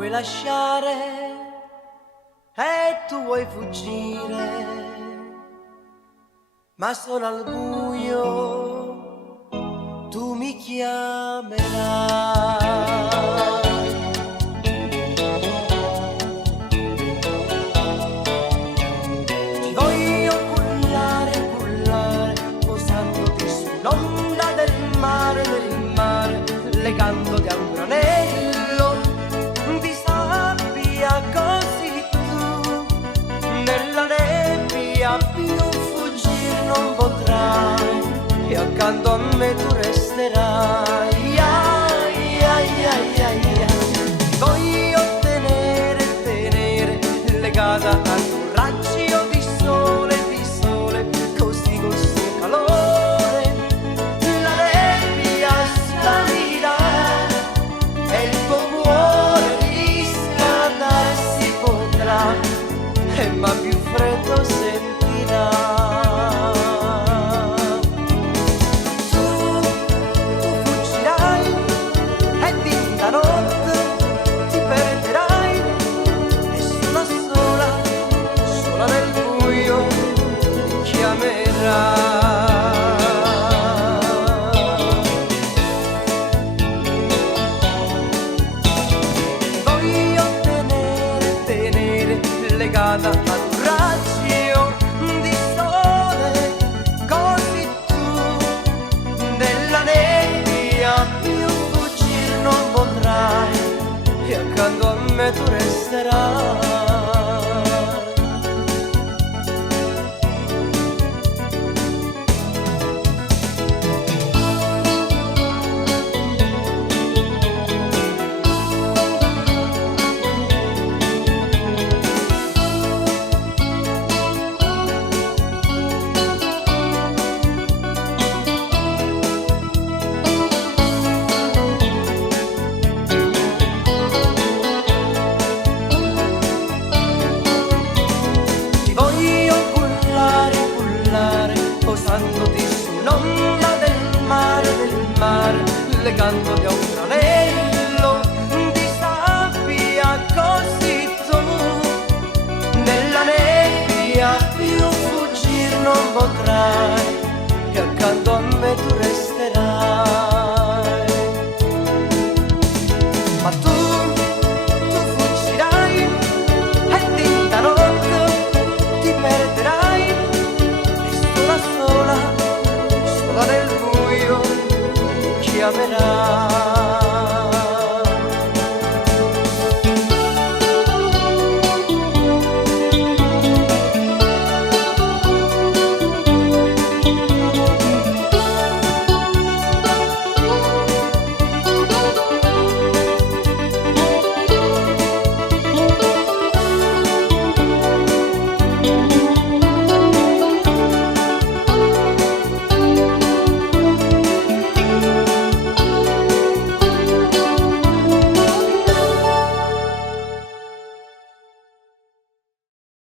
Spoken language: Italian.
vuoi lasciare e tu vuoi fuggire, ma solo al buio tu mi chiamerai. Ti voglio cullare, cullare, posandoti sull'onda del mare, legandoti a un granello di sabbia, così tu nella nebbia più fuggire non potrai e accanto a me tu resterai. Ai, ai, ai, ai, ai. Ti voglio tenere, tenere legata al tuo raggio di sole, così col suo calore la nebbia sparirà e il tuo cuore riscaldare si potrà, ma più freddo sentirà. Tu fuggirai e in la notte ti perderai e sola sola, sola nel buio ti chiamerai. Voglio tenere, tenere legata al tuo raggio di sole, così tu nella nebbia più fuggire non potrai e accanto a me tu resterai. Ti voglio cullare, cullare, posandoti sull'onda del mare, legandoti a un granello di sabbia, così tu nella nebbia più fuggire non potrai